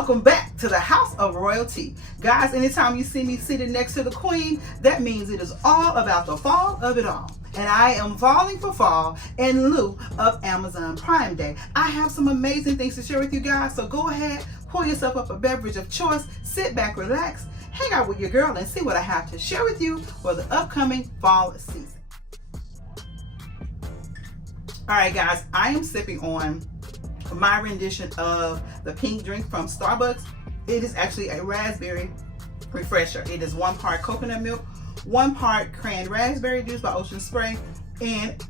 Welcome back to the house of royalty. Guys, anytime you see me sitting next to the queen, that means it is all about the fall of it all. And I am falling for fall in lieu of Amazon Prime Day. I have some amazing things to share with you guys, so go ahead, pour yourself up a beverage of choice, sit back, relax, hang out with your girl, and see what I have to share with you for the upcoming fall season. All right, guys, I am sipping on my rendition of the pink drink from Starbucks. It is actually a raspberry refresher. It is 1 part coconut milk, 1 part canned raspberry juice by Ocean Spray, and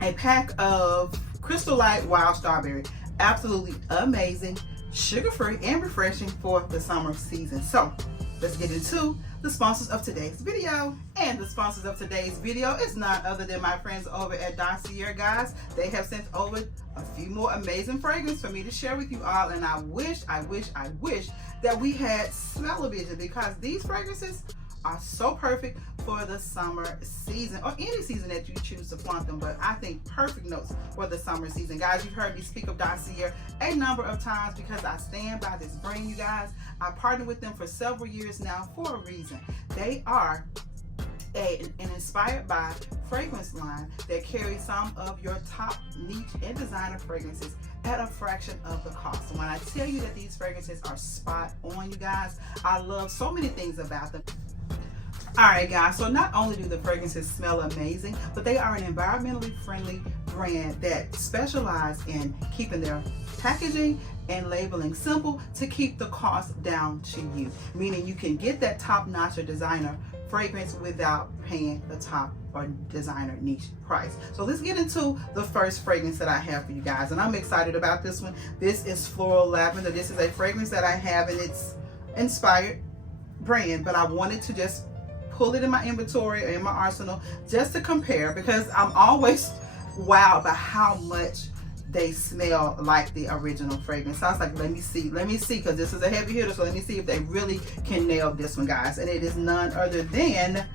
a pack of Crystal Light Wild Strawberry. Absolutely amazing, sugar-free, and refreshing for the summer season. So let's get into the sponsors of today's video. And the sponsors of today's video is none other than my friends over at Dazzled, guys. They have sent over a few more amazing fragrances for me to share with you all, and I wish that we had smell-o-vision, because these fragrances are so perfect for the summer season, or any season that you choose to flaunt them, but I think perfect notes for the summer season. Guys, you've heard me speak of Dazzled a number of times because I stand by this brand, you guys. I partnered with them for several years now for a reason. They are an inspired by fragrance line that carries some of your top niche and designer fragrances at a fraction of the cost. And when I tell you that these fragrances are spot on, you guys, I love so many things about them. Alright guys, so not only do the fragrances smell amazing, but they are an environmentally friendly brand that specialize in keeping their packaging and labeling simple to keep the cost down to you. Meaning you can get that top-notch or designer fragrance without paying the top or designer niche price. So let's get into the first fragrance that I have for you guys, and I'm excited about this one. This is Floral Lavender. This is a fragrance that I have, and it's inspired brand, but I wanted to just pull it in my inventory or in my arsenal just to compare, because I'm always wowed by how much they smell like the original fragrance. So I was like, let me see, because this is a heavy hitter, so let me see if they really can nail this one, guys. And it is none other than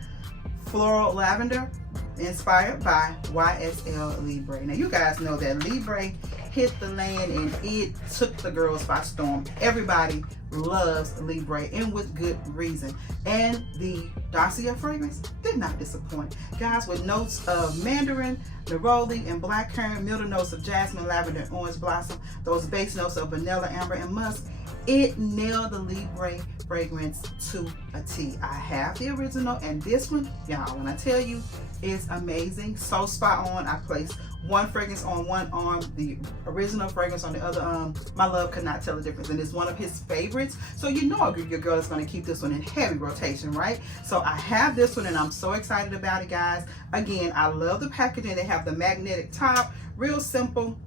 Floral Lavender, inspired by YSL Libre. Now you guys know that Libre hit the land and it took the girls by storm. Everybody loves Libre, and with good reason. And the Dazzled fragrance did not disappoint, guys, with notes of mandarin, neroli, and blackcurrant, middle notes of jasmine, lavender, and orange blossom, those base notes of vanilla, amber, and musk. It nailed the Libre fragrance to a T. I have the original, and this one, y'all, when I tell you, is amazing. So spot on. I placed one fragrance on one arm, the original fragrance on the other arm. My love could not tell the difference, and it's one of his favorites. So you know your girl is going to keep this one in heavy rotation, right? So I have this one, and I'm so excited about it, guys. Again, I love the packaging. They have the magnetic top, real simple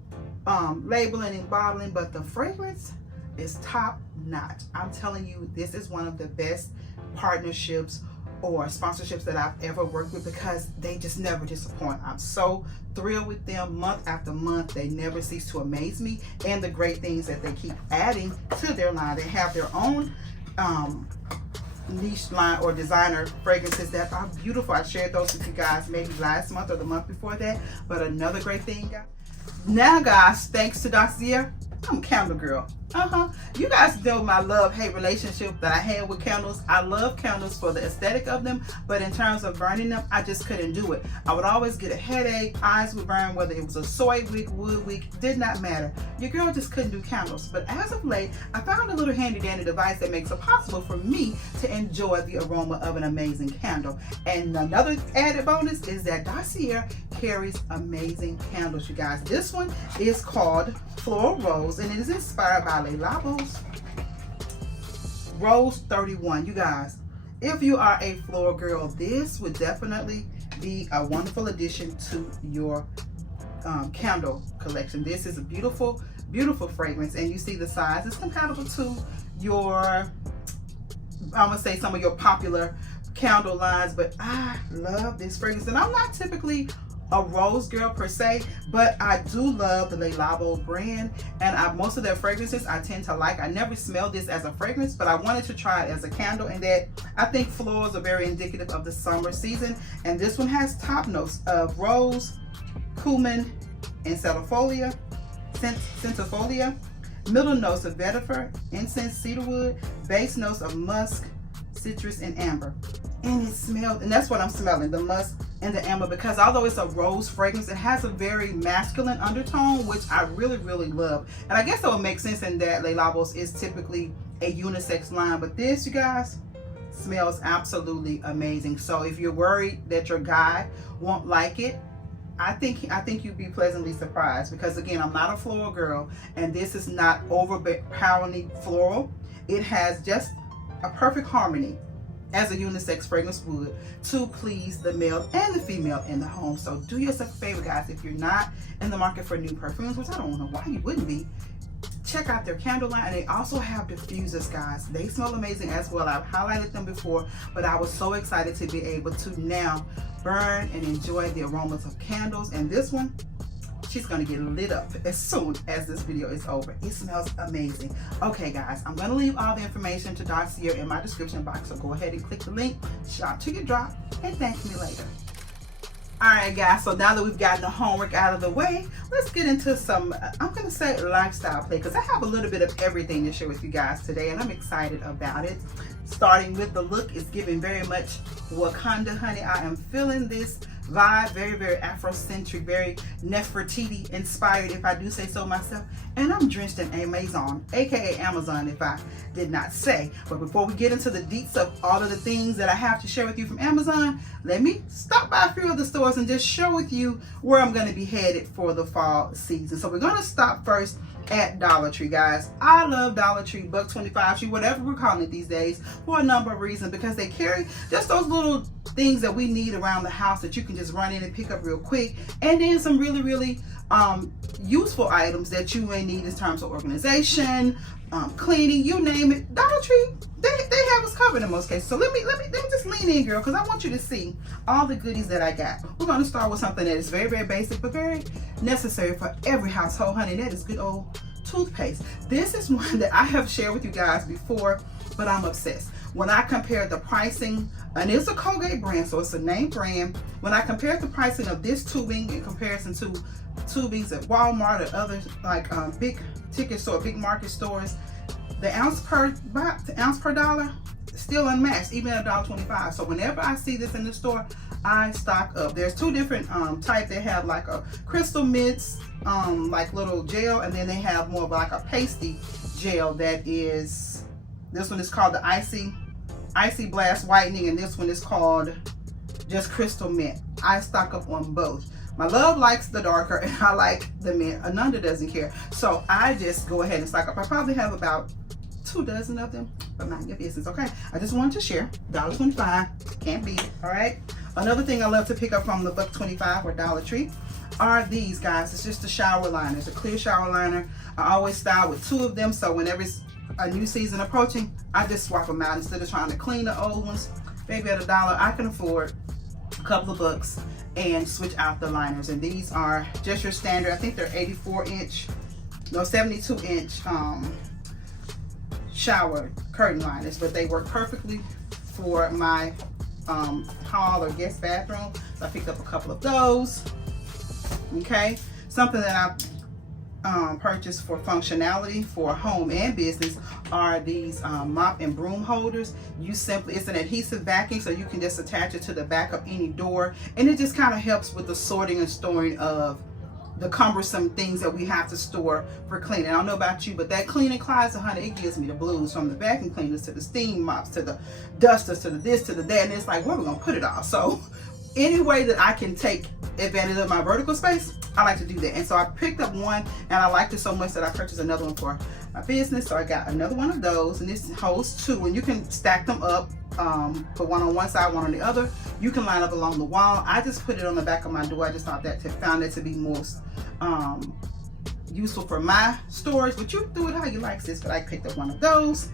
labeling and bottling, but the fragrance is top notch. I'm telling you, this is one of the best partnerships or sponsorships that I've ever worked with, because they just never disappoint. I'm so thrilled with them month after month. They never cease to amaze me, and the great things that they keep adding to their line. They have their own niche line or designer fragrances that are beautiful. I shared those with you guys maybe last month or the month before that. But another great thing, guys, now guys, thanks to Dazzled, I'm a candle girl. You guys know my love-hate relationship that I had with candles. I love candles for the aesthetic of them, but in terms of burning them, I just couldn't do it. I would always get a headache, eyes would burn, whether it was a soy wick, wood wick, did not matter. Your girl just couldn't do candles. But as of late, I found a little handy-dandy device that makes it possible for me to enjoy the aroma of an amazing candle. And another added bonus is that Dazzled carries amazing candles, you guys. This one is called Floral Rose, and it is inspired by Le Labo's Rose 31. You guys, if you are a floral girl, this would definitely be a wonderful addition to your candle collection. This is a beautiful, beautiful fragrance, and you see the size is compatible to your, I'm gonna say, some of your popular candle lines. But I love this fragrance, and I'm not typically a rose girl per se, but I do love the Le Labo brand, and most of their fragrances I tend to like. I never smelled this as a fragrance, but I wanted to try it as a candle, and that I think florals are very indicative of the summer season. And this one has top notes of rose, cumin, and centifolia. Middle notes of vetiver, incense, cedarwood, base notes of musk, citrus, and amber. And it smells, and that's what I'm smelling, the musk and the amber, because although it's a rose fragrance, it has a very masculine undertone, which I really, really love. And I guess that would make sense in that Les Lobos is typically a unisex line, but this, you guys, smells absolutely amazing. So if you're worried that your guy won't like it, I think you'd be pleasantly surprised, because again, I'm not a floral girl, and this is not overpoweringly floral. It has just a perfect harmony as a unisex fragrance would to please the male and the female in the home. So do yourself a favor, guys, if you're not in the market for new perfumes, which I don't know why you wouldn't be, check out their candle line. And they also have diffusers, guys. They smell amazing as well. I've highlighted them before, but I was so excited to be able to now burn and enjoy the aromas of candles. And this one, she's gonna get lit up as soon as this video is over. It smells amazing. Okay, guys, I'm gonna leave all the information to Dossier in my description box, so go ahead and click the link, shop till you drop, and thank me later. All right, guys, so now that we've gotten the homework out of the way, let's get into some, I'm gonna say lifestyle play, because I have a little bit of everything to share with you guys today, and I'm excited about it. Starting with the look, it's giving very much Wakanda, honey. I am feeling this vibe, very, very Afrocentric, very Nefertiti inspired, if I do say so myself. And I'm drenched in Amazon, aka Amazon, if I did not say. But before we get into the deets of all of the things that I have to share with you from Amazon, let me stop by a few of the stores and just share with you where I'm going to be headed for the fall season. So we're going to stop first at Dollar Tree, guys. I love Dollar Tree, $1.25, whatever we're calling it these days, for a number of reasons, because they carry just those little things that we need around the house that you can just run in and pick up real quick, and then some really, really useful items that you may need in terms of organization, cleaning, you name it. Dollar Tree, they have us covered in most cases. So let me just lean in, girl, because I want you to see all the goodies that I got. We're going to start with something that is very, very basic but very necessary for every household, honey. That is good old toothpaste. This is one that I have shared with you guys before, but I'm obsessed. When I compared the pricing, and it's a Colgate brand, so it's a name brand. When I compared the pricing of this tubing in comparison to tubings at Walmart or other like big ticket store, big market stores, the ounce per dollar still unmatched, even at $1.25. So whenever I see this in the store, I stock up. There's two different types. They have like a crystal mints, like little gel, and then they have more of like a pasty gel that is, this one is called the Icy Blast Whitening, and this one is called just Crystal Mint. I stock up on both. My love likes the darker, and I like the mint. Ananda doesn't care. So I just go ahead and stock up. I probably have about 2 dozen of them, but mind your business, okay? I just wanted to share. $1.25, can't beat it, all right? Another thing I love to pick up from the $1.25 or Dollar Tree are these, guys. It's just a shower liner. It's a clear shower liner. I always style with 2 of them, so whenever it's a new season approaching, I just swap them out instead of trying to clean the old ones. Maybe at $1, I can afford a couple of bucks and switch out the liners. And these are just your standard, I think they're 72-inch shower curtain liners, but they work perfectly for my hall or guest bathroom. So I picked up a couple of those. Okay, something that I purchased for functionality for home and business are these mop and broom holders. It's an adhesive backing, so you can just attach it to the back of any door, and it just kind of helps with the sorting and storing of the cumbersome things that we have to store for cleaning. I don't know about you, but that cleaning closet, honey, it gives me the blues, from the vacuum cleaners to the steam mops to the dusters to the this to the that, and it's like, where are we gonna put it all? So any way that I can take advantage of my vertical space, I like to do that. And so I picked up one, and I liked it so much that I purchased another one for my business. So I got another one of those, and this holds 2, and you can stack them up, put one on one side, one on the other. You can line up along the wall. I just put it on the back of my door. I just thought found it to be most useful for my storage, but you do it how you like, sis. But I picked up one of those.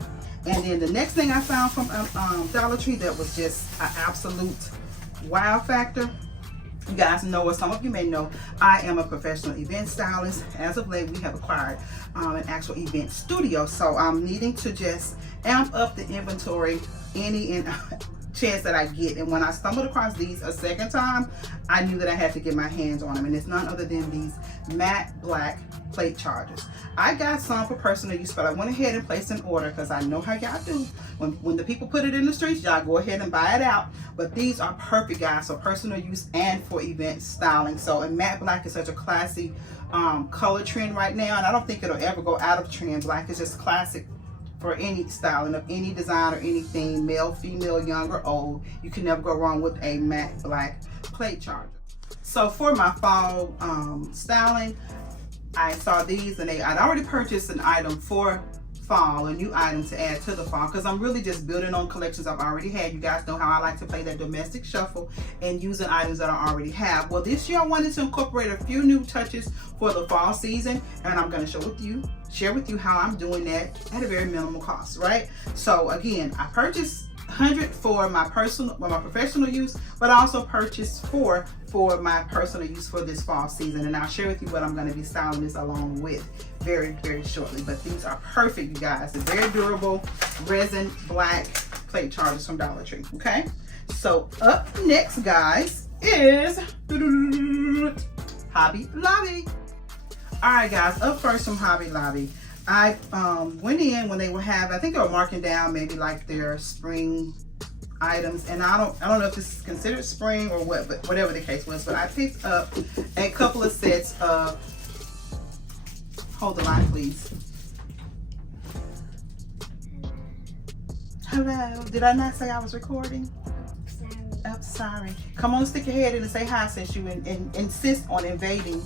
And then the next thing I found from Dollar Tree that was just an absolute wow factor. You guys know, or some of you may know, I am a professional event stylist. As of late, we have acquired an actual event studio. So I'm needing to just amp up the inventory any and chance that I get. And when I stumbled across these a second time, I knew that I had to get my hands on them. And it's none other than these matte black plate chargers. I got some for personal use, but I went ahead and placed an order because I know how y'all do. When the people put it in the streets, y'all go ahead and buy it out. But these are perfect, guys, for personal use and for event styling. So, and matte black is such a classy color trend right now, and I don't think it'll ever go out of trend. Black is just classic for any styling of any design or anything, male, female, young or old. You can never go wrong with a matte black plate charger. So for my fall styling, I saw these, and I'd already purchased an item for fall, a new item to add to the fall, because I'm really just building on collections I've already had. You guys know how I like to play that domestic shuffle and using items that I already have. Well, this year I wanted to incorporate a few new touches for the fall season, and I'm going to share with you how I'm doing that at a very minimal cost, right? So again, I purchased 100 for my professional use, but I also purchased four for my personal use for this fall season, and I'll share with you what I'm going to be styling this along with very, very shortly. But these are perfect, you guys. They're very durable resin black plate chargers from Dollar Tree. Okay, so up next, guys, is Hobby Lobby. All right, guys, up first from Hobby Lobby. I went in when they were I think they were marking down maybe like their spring items, and I don't know if this is considered spring or what, but whatever the case was. But I picked up a couple of sets of, hold the line please. Hello, did I not say I was recording? I'm sorry. Come on, stick your head in and say hi since you insist on invading.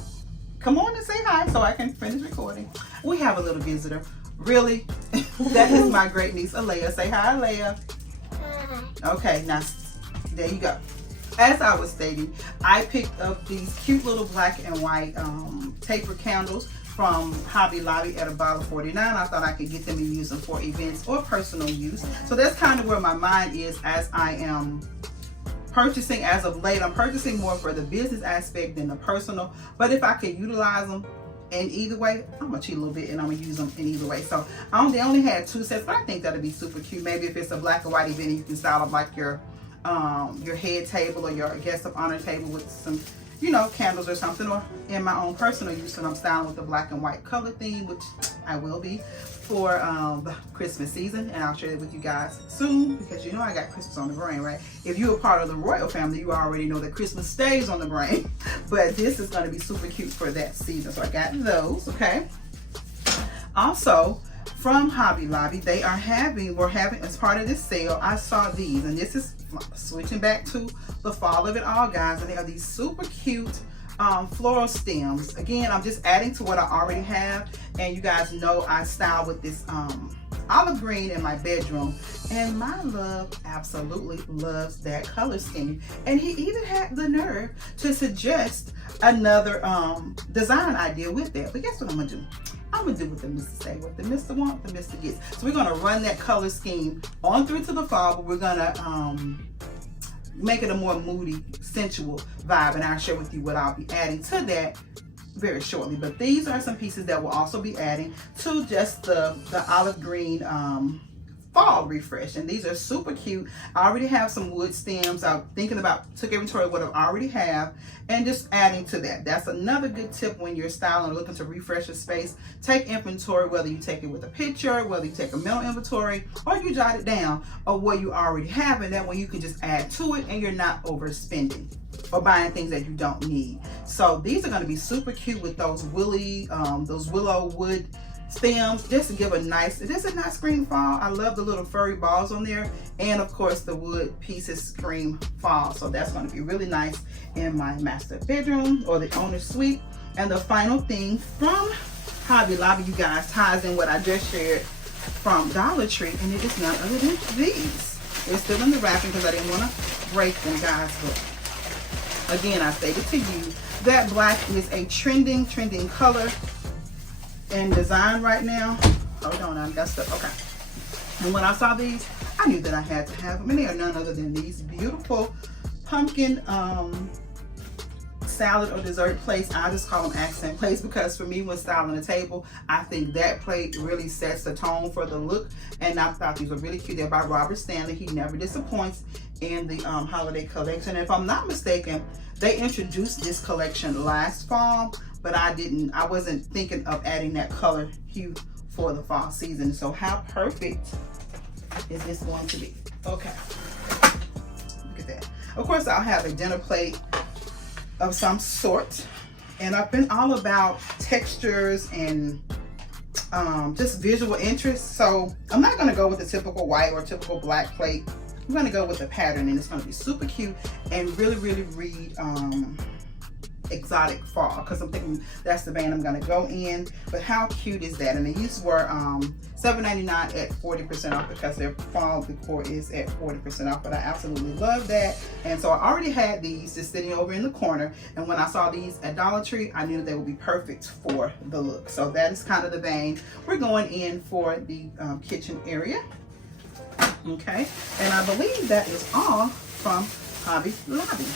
Come on and say hi so I can finish recording. We have a little visitor. Really? That is my great niece, Alea. Say hi, Alea. Hi. Okay, now, there you go. As I was stating, I picked up these cute little black and white taper candles from Hobby Lobby at $1.49. I thought I could get them and use them for events or personal use. So that's kind of where my mind is as I am purchasing as of late. I'm purchasing more for the business aspect than the personal, but if I can utilize them in either way, I'm gonna cheat a little bit and I'm gonna use them in either way. So they only had 2 sets, but I think that'll be super cute. Maybe if it's a black or white event, you can style up like your head table or your guest of honor table with some, you know, candles or something, or in my own personal use, and I'm styling with the black and white color theme, which I will be for the Christmas season, and I'll share it with you guys soon, because you know I got Christmas on the brain, right? If you're a part of the royal family, you already know that Christmas stays on the brain, but this is going to be super cute for that season. So I got those. Okay, also from Hobby Lobby, we're having as part of this sale, I saw these, and this is switching back to the fall of it all, guys, and they are these super cute floral stems. Again, I'm just adding to what I already have, and you guys know I style with this olive green in my bedroom, and my love absolutely loves that color scheme, and he even had the nerve to suggest another design idea with that. But guess what I'm gonna do? I'm gonna do what the Mr. say, what the Mr. want, the Mr. gets. So we're gonna run that color scheme on through to the fall, but we're gonna make it a more moody, sensual vibe, and I'll share with you what I'll be adding to that very shortly. But these are some pieces that will also be adding to just the olive green fall refresh, and these are super cute. I already have some wood stems. I'm thinking about took inventory of what I already have and just adding to that. That's another good tip when you're styling or looking to refresh a space. Take inventory, whether you take it with a picture, whether you take a mental inventory, or you jot it down of what you already have, and that way you can just add to it and you're not overspending or buying things that you don't need. So these are going to be super cute with those willow wood stems, just to give a nice, it is a nice scream fall. I love the little furry balls on there, and of course the wood pieces scream fall. So that's going to be really nice in my master bedroom or the owner's suite. And the final thing from Hobby Lobby, you guys, ties in what I just shared from Dollar Tree, and it is none other than these. They're still in the wrapping because I didn't want to break them, guys. But again, I stated to you that black is a trending color and design right now. Hold on, I've got stuff. Okay. And when I saw these, I knew that I had to have them, and they are none other than these beautiful pumpkin salad or dessert plates. I just call them accent plates, because for me, when styling a table, I think that plate really sets the tone for the look. And I thought these were really cute. They're by Robert Stanley. He never disappoints in the holiday collection. And if I'm not mistaken, they introduced this collection last fall, but I wasn't thinking of adding that color hue for the fall season. So how perfect is this going to be? Okay, look at that. Of course, I'll have a dinner plate of some sort, and I've been all about textures and just visual interest. So I'm not going to go with the typical white or typical black plate. I'm going to go with the pattern, and it's going to be super cute and really read exotic fall, because I'm thinking that's the vein I'm going to go in. But how cute is that? And these were $7.99 at 40% off, because their fall decor is at 40% off. But I absolutely love that. And so I already had these just sitting over in the corner, and when I saw these at Dollar Tree, I knew they would be perfect for the look. So that is kind of the vein. We're going in for the kitchen area. Okay, and I believe that is all from Hobby Lobby.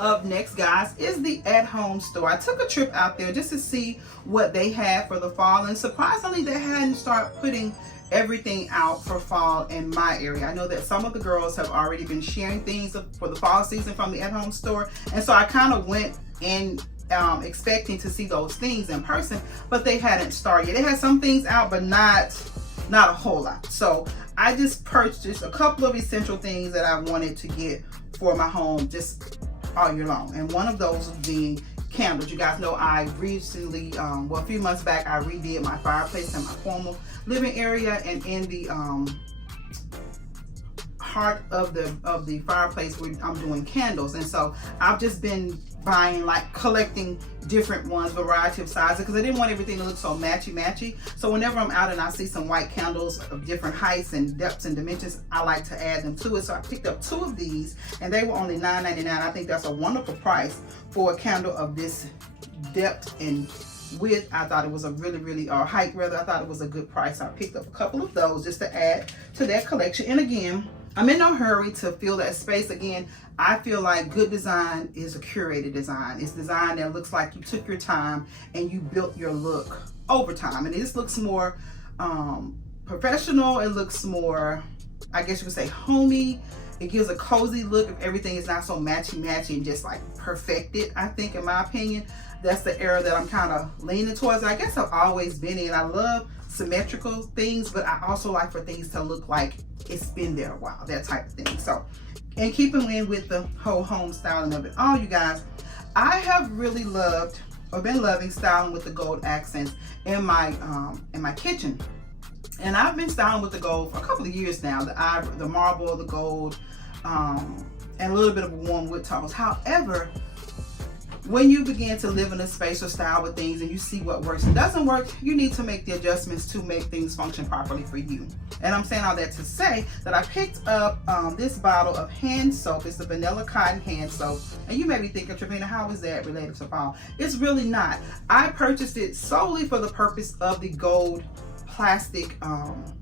Up next, guys, is the at-home store. I took a trip out there just to see what they had for the fall, and surprisingly, they hadn't started putting everything out for fall in my area. I know that some of the girls have already been sharing things for the fall season from the at-home store, and so I kind of went in expecting to see those things in person, but they hadn't started yet. They had some things out, but not a whole lot. So I just purchased a couple of essential things that I wanted to get for my home just all year long, and one of those being candles. You guys know I recently, well, a few months back, I redid my fireplace in my formal living area, and in the heart of the fireplace where I'm doing candles. And so I've just been buying, like collecting different ones, variety of sizes, because I didn't want everything to look so matchy. So whenever I'm out and I see some white candles of different heights and depths and dimensions, I like to add them to it. So I picked up 2 of these, and they were only $9.99. I think that's a wonderful price for a candle of this depth and width. I thought it was a really height rather. I thought it was a good price. So I picked up a couple of those just to add to that collection. And again, I'm in no hurry to fill that space. Again, I feel like good design is a curated design. It's design that looks like you took your time and you built your look over time. And this looks more professional. It looks more, I guess you could say, homey. It gives a cozy look if everything is not so matchy and just like perfected. I think, in my opinion, that's the era that I'm kind of leaning towards. I guess I've always been in. I love symmetrical things, but I also like for things to look like it's been there a while, that type of thing. So, and keeping in with the whole home styling of it all, you guys, I have really loved or been loving styling with the gold accents in my kitchen. And I've been styling with the gold for a couple of years now, the marble, the gold, and a little bit of warm wood tones. However, when you begin to live in a space or style with things and you see what works and doesn't work, you need to make the adjustments to make things function properly for you. And I'm saying all that to say that I picked up this bottle of hand soap. It's the vanilla cotton hand soap. And you may be thinking, Travina, how is that related to fall? It's really not. I purchased it solely for the purpose of the gold plastic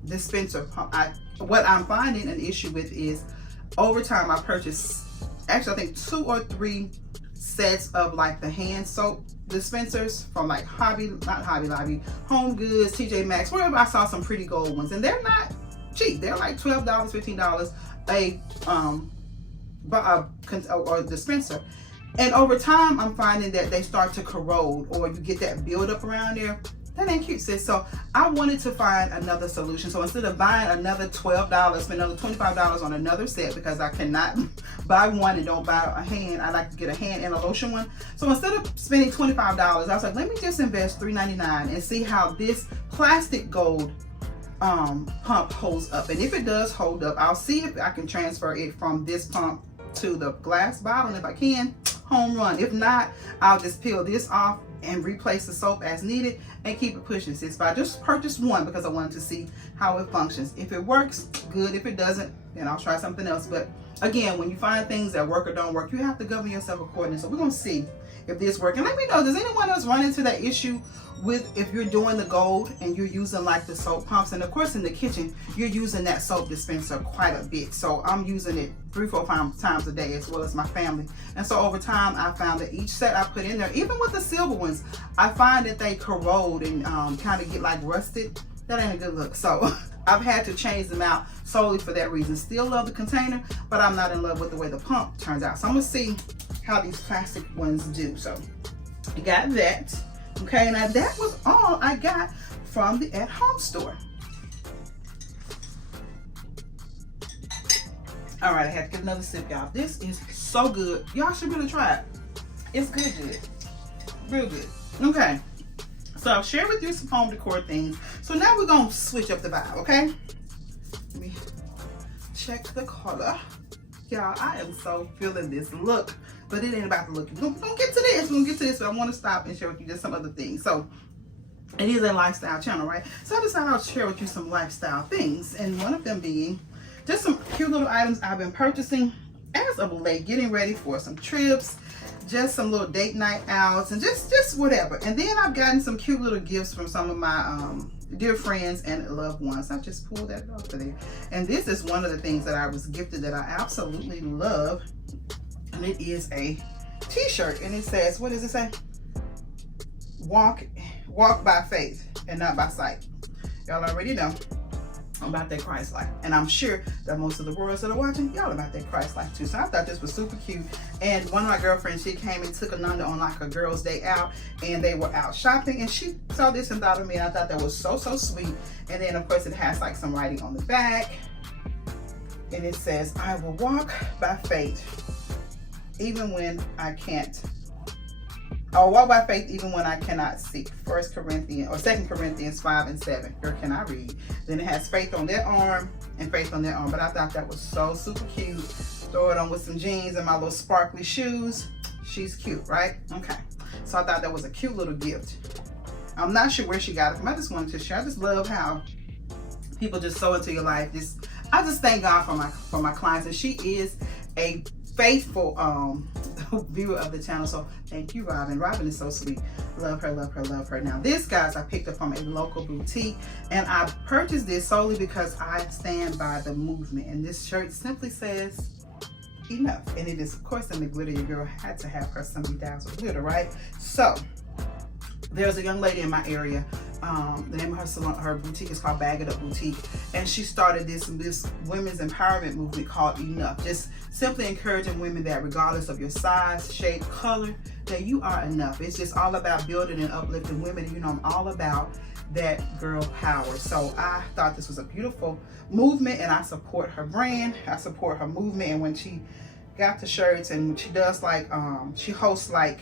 dispenser. What I'm finding an issue with is, over time I purchased, actually I think 2 or 3 sets of like the hand soap dispensers from like not Hobby Lobby, Home Goods, TJ Maxx, wherever I saw some pretty gold ones, and they're not cheap. They're like $12, $15 a dispenser. And over time, I'm finding that they start to corrode, or you get that buildup around there. That ain't cute, sis. So I wanted to find another solution. So instead of buying another $12, spend another $25 on another set, because I cannot buy one and don't buy a hand. I like to get a hand and a lotion one. So instead of spending $25, I was like, let me just invest $3.99 and see how this plastic gold pump holds up. And if it does hold up, I'll see if I can transfer it from this pump to the glass bottle. And if I can, home run. If not, I'll just peel this off and replace the soap as needed and keep it pushing, sis. But I just purchased one because I wanted to see how it functions. If it works, good. If it doesn't, then I'll try something else. But again, when you find things that work or don't work, you have to govern yourself accordingly. So we're gonna see if this works. And let me know, does anyone else run into that issue with, if you're doing the gold and you're using like the soap pumps? And of course in the kitchen, you're using that soap dispenser quite a bit. So I'm using it 3-4 times a day, as well as my family. And so over time, I found that each set I put in there, even with the silver ones, I find that they corrode and kind of get like rusted. That ain't a good look. So I've had to change them out solely for that reason. Still love the container, but I'm not in love with the way the pump turns out. So I'm gonna see how these plastic ones do. So I got that. Okay, now that was all I got from the at-home store. All right, I had to get another sip, y'all. This is so good. Y'all should really try it. It's good. Real good. Okay, so I'll share with you some home decor things. So now we're gonna switch up the vibe, okay? Let me check the color. Y'all, I am so feeling this look, but it ain't about the look. We're gonna get to this. We're gonna get to this, but I want to stop and share with you just some other things. So it is a lifestyle channel, right? So I decided I'll share with you some lifestyle things, and one of them being just some cute little items I've been purchasing as of late, getting ready for some trips, just some little date night outs, and just whatever. And then I've gotten some cute little gifts from some of my dear friends and loved ones. I just pulled that off of there. And this is one of the things that I was gifted that I absolutely love. And it is a t-shirt, and it says, what does it say? Walk by faith and not by sight. Y'all already know about that Christ life, and I'm sure that most of the worlds that are watching, y'all about that Christ life too. So I thought this was super cute. And one of my girlfriends, she came and took Ananda on like a girls' day out, and they were out shopping, and she saw this and thought of me, and I thought that was so sweet. And then of course it has like some writing on the back, and it says, I will walk by faith even when I can't. I'll walk by faith even when I cannot see. 2 Corinthians 5:7. Or can I read? Then it has faith on that arm and faith on that arm. But I thought that was so super cute. Throw it on with some jeans and my little sparkly shoes. She's cute, right? Okay. So I thought that was a cute little gift. I'm not sure where she got it from. I just wanted to share. I just love how people just sow into your life. I just thank God for my clients, and she is a faithful viewer of the channel. So thank you, Robin. Robin is so sweet. Love her, love her, love her. Now this, guys, I picked up from a local boutique, and I purchased this solely because I stand by the movement. And this shirt simply says enough, and it is of course in the glitter. Your girl had to have her some Dazzled glitter, right? So there's a young lady in my area. The name of her salon, her boutique is called Bag It Up Boutique, and she started this women's empowerment movement called Enough. Just simply encouraging women that regardless of your size, shape, color, that you are enough. It's just all about building and uplifting women. And you know, I'm all about that girl power. So I thought this was a beautiful movement, and I support her brand. I support her movement. And when she got the shirts, and she does like she hosts like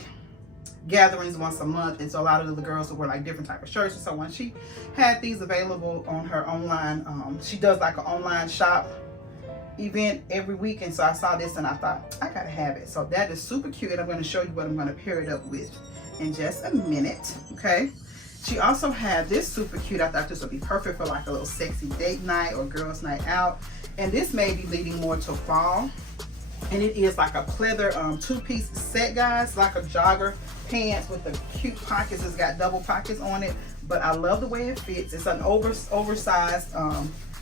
gatherings once a month, and so a lot of the girls will wear like different type of shirts. And so when she had these available on her online, she does like an online shop event every week, and so I saw this and I thought I gotta have it. So that is super cute, and I'm going to show you what I'm going to pair it up with in just a minute. Okay, she also had this super cute. I thought this would be perfect for like a little sexy date night or girls night out, and this may be leading more to fall. And it is like a pleather two-piece set, guys, like a jogger pants with the cute pockets. It's got double pockets on it, but I love the way it fits. It's an oversized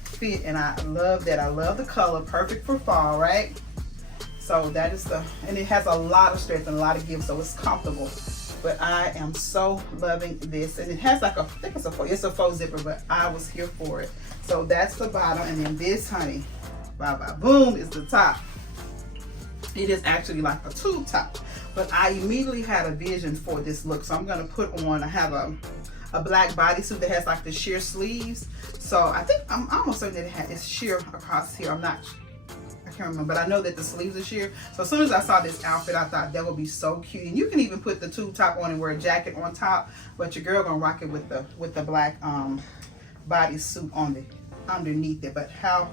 fit, and I love that. I love the color, perfect for fall, right? So that is and it has a lot of stretch and a lot of give, so it's comfortable. But I am so loving this, and it has like I think it's a faux zipper, but I was here for it. So that's the bottom, and then this, honey, boom, is the top. It is actually like a tube top, but I immediately had a vision for this look. So I'm going to put on, I have a black bodysuit that has like the sheer sleeves. So I think I'm almost certain that it's sheer across here. I can't remember, but I know that the sleeves are sheer. So as soon as I saw this outfit, I thought that would be so cute. And you can even put the tube top on and wear a jacket on top, but your girl gonna rock it with the black bodysuit on the underneath it. But how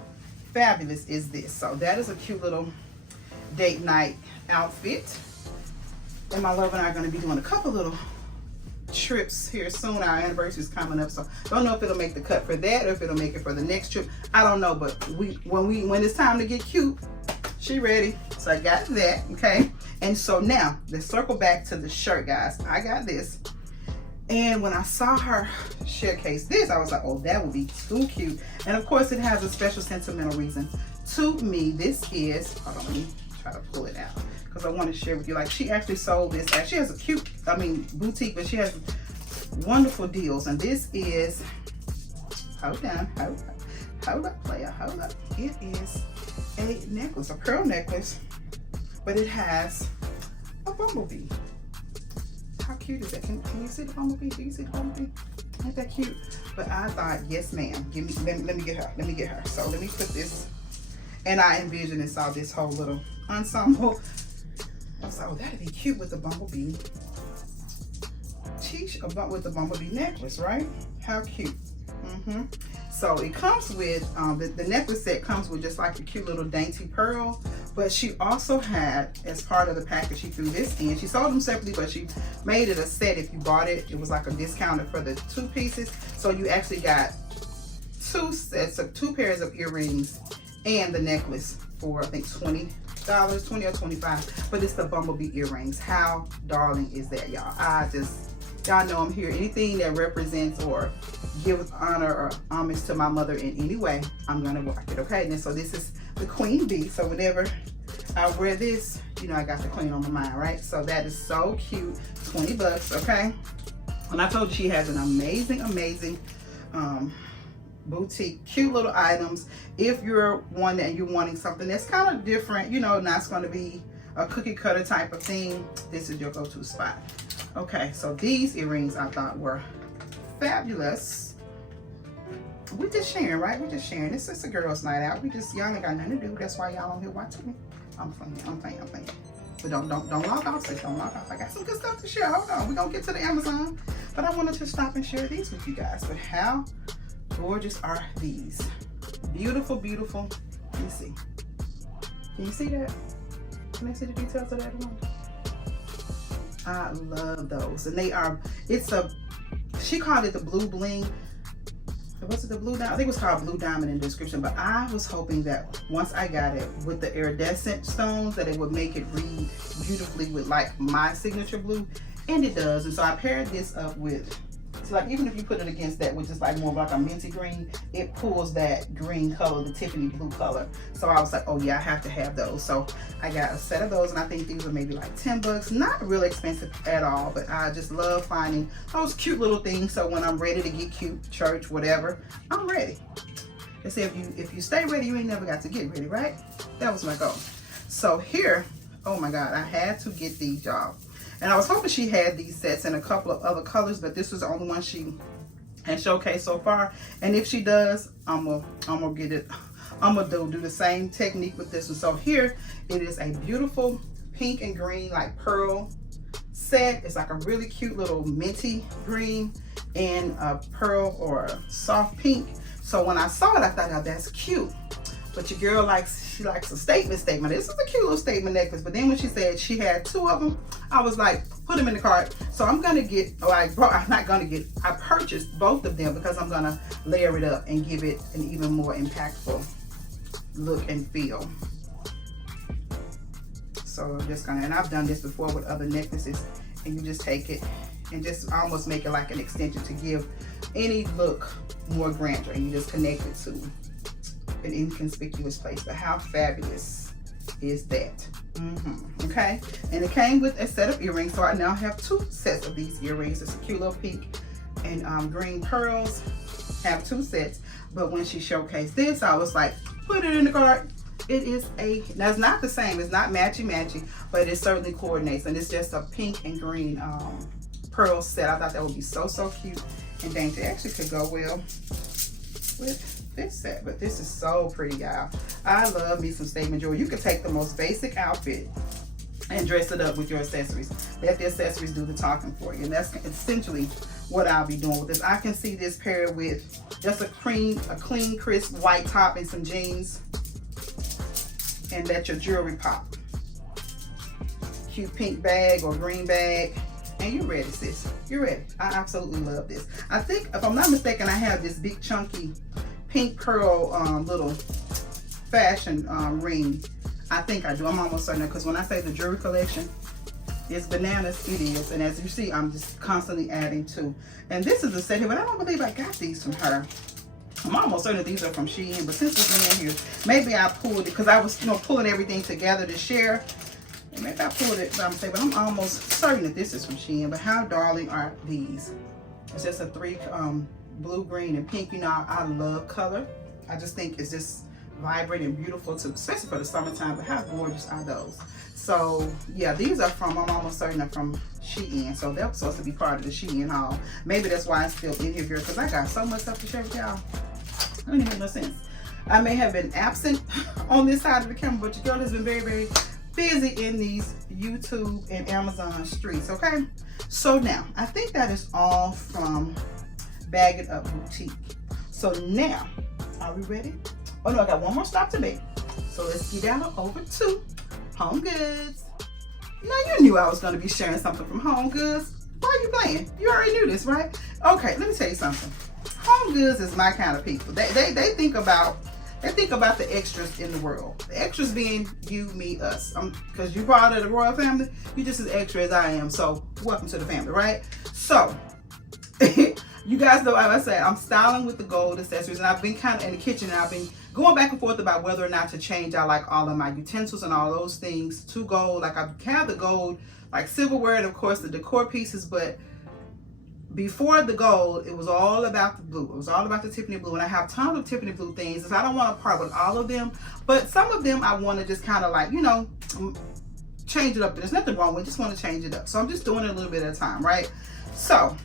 fabulous is this? So that is a cute little date night outfit, and my love and I are going to be doing a couple little trips here soon. Our anniversary is coming up, so don't know if it'll make the cut for that or if it'll make it for the next trip. I don't know, but when it's time to get cute, she ready. So I got that. Okay, and so now let's circle back to the shirt, guys. I got this, and when I saw her showcase this, I was like, oh, that would be too cute. And of course it has a special sentimental reason to me. This is, hold on, let me try to pull it out because I want to share with you. Like, she actually sold this. She has a cute, boutique, but she has wonderful deals. And this is, hold down. hold up, player, hold up. It is a necklace, a pearl necklace, but it has a bumblebee. How cute is that? Can you see the bumblebee? Do you see the bumblebee? Ain't that cute? But I thought, yes, ma'am. Give me, let me get her. Let me get her. So let me put this. And I envisioned and saw this whole little ensemble. I was like, oh, that'd be cute with the bumblebee. Cheesh, with the bumblebee necklace, right? How cute. So it comes with, the necklace set comes with just like a cute little dainty pearl, but she also had, as part of the package, she threw this in. She sold them separately, but she made it a set. If you bought it, it was like a discounted for the 2 pieces. So you actually got 2 sets of 2 pairs of earrings and the necklace for, I think, $20, 20 or 25, but it's the bumblebee earrings. How darling is that, y'all? Y'all know I'm here. Anything that represents or gives honor or homage to my mother in any way, I'm gonna rock it, okay? And so this is the queen bee. So whenever I wear this, you know I got the queen on my mind, right? So that is so cute. 20 bucks, okay? And I told you she has an amazing, amazing boutique, cute little items. If you're one that you're wanting something that's kind of different, you know, not going to be a cookie cutter type of thing, this is your go-to spot. Okay, so these earrings I thought were fabulous. We just sharing, right? We just sharing. This is a girls' night out. Y'all ain't got nothing to do. That's why y'all on here watching me. I'm playing. But don't log off, sis. Don't log off. I got some good stuff to share. Hold on. We're gonna get to the Amazon. But I wanted to stop and share these with you guys. But how gorgeous are these? Beautiful, beautiful. Let me see. Can you see that? Can I see the details of that one? I love those. And they are, she called it the blue bling. Was it the blue diamond? I think it was called blue diamond in the description, but I was hoping that once I got it with the iridescent stones that it would make it read beautifully with like my signature blue, and it does. And so I paired this up with, so like even if you put it against that, which is like more like a minty green, it pulls that green color, the Tiffany blue color. So I was like, oh yeah, I have to have those. So I got a set of those, and I think these were maybe like 10 bucks. Not really expensive at all, but I just love finding those cute little things. So when I'm ready to get cute, church, whatever, I'm ready. They say if you stay ready, you ain't never got to get ready, right? That was my goal. So here, oh my God, I had to get these, y'all. And I was hoping she had these sets in a couple of other colors, but this was the only one she had showcased so far. And if she does, I'm gonna get it. I'm gonna do the same technique with this one. So here it is, a beautiful pink and green like pearl set. It's like a really cute little minty green and a pearl or a soft pink. So when I saw it, I thought, oh, that's cute. But your girl she likes a statement. This is a cute little statement necklace. But then when she said she had 2 of them, I was like, put them in the cart. So I'm gonna get, I purchased both of them because I'm gonna layer it up and give it an even more impactful look and feel. So I'm just gonna, and I've done this before with other necklaces, and you just take it and just almost make it like an extension to give any look more grandeur, and you just connect it to an inconspicuous place. But how fabulous is that? Okay, and it came with a set of earrings, so I now have 2 sets of these earrings. It's a cute little pink and green pearls. Have 2 sets, but when she showcased this, I was like, put it in the cart. It is that's not the same, it's not matchy, but it certainly coordinates, and it's just a pink and green pearl set. I thought that would be so cute and dainty. It actually could go well with this set, but this is so pretty, y'all. I love me some statement jewelry. You can take the most basic outfit and dress it up with your accessories. Let the accessories do the talking for you, and that's essentially what I'll be doing with this. I can see this paired with just a clean, crisp white top and some jeans, and let your jewelry pop. Cute pink bag or green bag, and you're ready, sis. You're ready. I absolutely love this. I think, if I'm not mistaken, I have this big chunky pink pearl little fashion ring. I think I do. I'm almost certain, because when I say the jewelry collection, it's bananas. It is. And as you see, I'm just constantly adding to. And this is a set here, but I don't believe I got these from her. I'm almost certain that these are from Shein, but since it's in here, maybe I pulled it because I was, pulling everything together to share. And maybe I pulled it by mistake, but I'm almost certain that this is from Shein. But how darling are these? It's just a 3 blue, green, and pink. I love color. I just think it's just vibrant and beautiful too, especially for the summertime. But how gorgeous are those? So yeah, these are from, I'm almost certain they're from Shein. So they're supposed to be part of the Shein haul. Maybe that's why it's still in here, girl, because I got so much stuff to share with y'all. It don't even make no sense. I may have been absent on this side of the camera, but your girl has been very, very busy in these YouTube and Amazon streets, okay? So now, I think that is all from Bag It Up Boutique. So now, are we ready? Oh no, I got one more stop to make. So let's get down over to Home Goods. Now you knew I was going to be sharing something from Home Goods. Why are you playing? You already knew this, right? Okay, let me tell you something. Home Goods is my kind of people. They think about the extras in the world. The extras being you, me, us. Because you're part of the royal family, you're just as extra as I am. So welcome to the family, right? So you guys know, as I said, I'm styling with the gold accessories, and I've been kind of in the kitchen, and I've been going back and forth about whether or not to change out like all of my utensils and all those things to gold. Like I have the gold, like silverware, and of course the decor pieces, but before the gold, it was all about the blue. It was all about the Tiffany blue, and I have tons of Tiffany blue things. So I don't want to part with all of them, but some of them I want to just kind of like, you know, change it up. There's nothing wrong with it, just want to change it up. So I'm just doing it a little bit at a time, right? So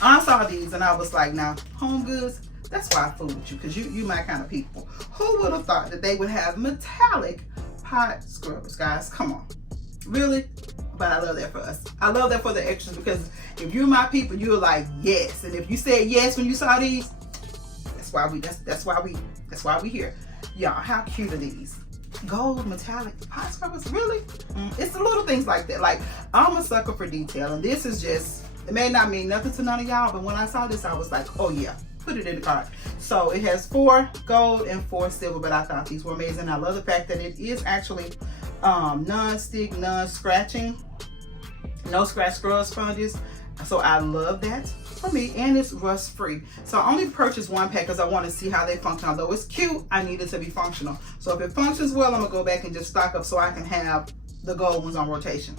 I saw these and I was like, now Home Goods, that's why I fool with you, because you my kind of people. Who would have thought that they would have metallic pot scrubbers, guys? Come on, really? But I love that for us. I love that for the extras, because if you're my people, you're like, yes. And if you said yes when you saw these, that's why we here. Y'all, how cute are these? Gold metallic pot scrubbers, really? It's the little things like that. Like, I'm a sucker for detail, and this is just, it may not mean nothing to none of y'all, but when I saw this, I was like, oh yeah, put it in the cart. So it has 4 gold and 4 silver, but I thought these were amazing. I love the fact that it is actually non-stick, non-scratching, no scratch scrub sponges. So I love that for me, and it's rust free. So I only purchased 1 pack because I want to see how they function. Although it's cute, I need it to be functional. So if it functions well, I'm gonna go back and just stock up so I can have the gold ones on rotation.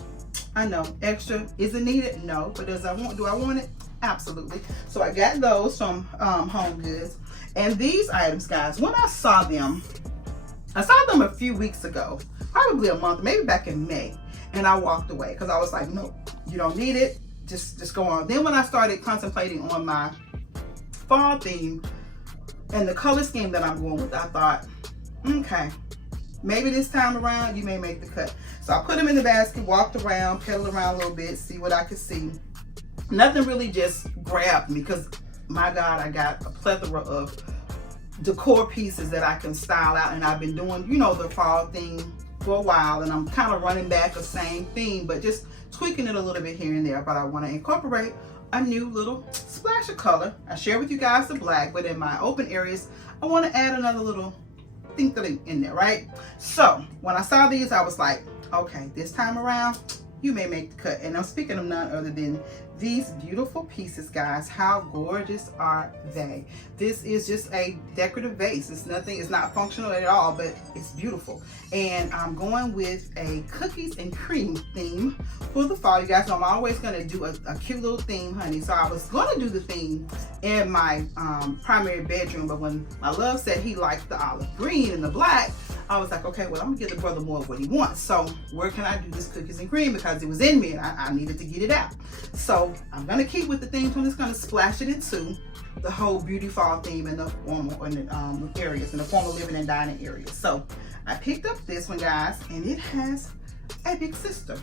I know, extra isn't needed, no, but do I want it? Absolutely. So I got those from Home Goods. And these items, guys, when I saw them a few weeks ago, probably a month, maybe back in May, and I walked away because I was like, no, you don't need it, just go on. Then when I started contemplating on my fall theme and the color scheme that I'm going with, I thought, okay, maybe this time around you may make the cut. So I put them in the basket, walked around, pedaled around a little bit, see what I could see. Nothing really just grabbed me, because my God, I got a plethora of decor pieces that I can style out, and I've been doing, you know, the fall thing for a while, and I'm kind of running back the same theme, but just tweaking it a little bit here and there. But I want to incorporate a new little splash of color. I share with you guys the black, but in my open areas, I want to add another little thing in there, right? So when I saw these, I was like, okay, this time around, you may make the cut. And I'm speaking of none other than these beautiful pieces, guys. How gorgeous are they? This is just a decorative vase. It's nothing, it's not functional at all, but it's beautiful. And I'm going with a cookies and cream theme for the fall. You guys know I'm always gonna do a cute little theme, honey. So I was gonna do the theme in my primary bedroom, but when my love said he liked the olive green and the black, I was like, okay, well, I'm gonna give the brother more of what he wants. So where can I do this cookies and cream? Because it was in me and I needed to get it out. So I'm gonna keep with the theme. I'm just gonna splash it into the whole beauty fall theme in the formal areas, in the formal living and dining areas. So I picked up this one, guys, and it has a big sister,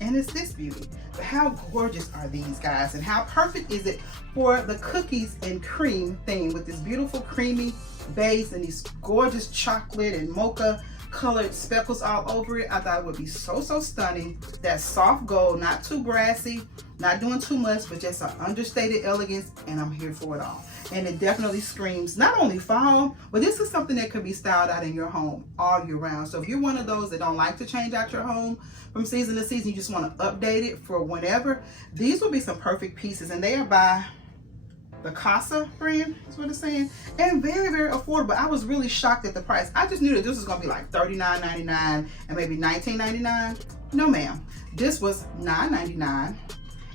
and it's this beauty. But how gorgeous are these, guys, and how perfect is it for the cookies and cream theme with this beautiful creamy base and these gorgeous chocolate and mocha colored speckles all over it. I thought it would be so stunning. That soft gold, not too brassy, not doing too much, but just an understated elegance, and I'm here for it all. And it definitely screams not only fall, but this is something that could be styled out in your home all year round. So if you're one of those that don't like to change out your home from season to season, you just want to update it for whenever, these will be some perfect pieces. And they are by the Casa brand, is what it's saying, and very affordable. I was really shocked at the price. I just knew that this was gonna be like $39.99 and maybe $19.99. No ma'am, this was $9.99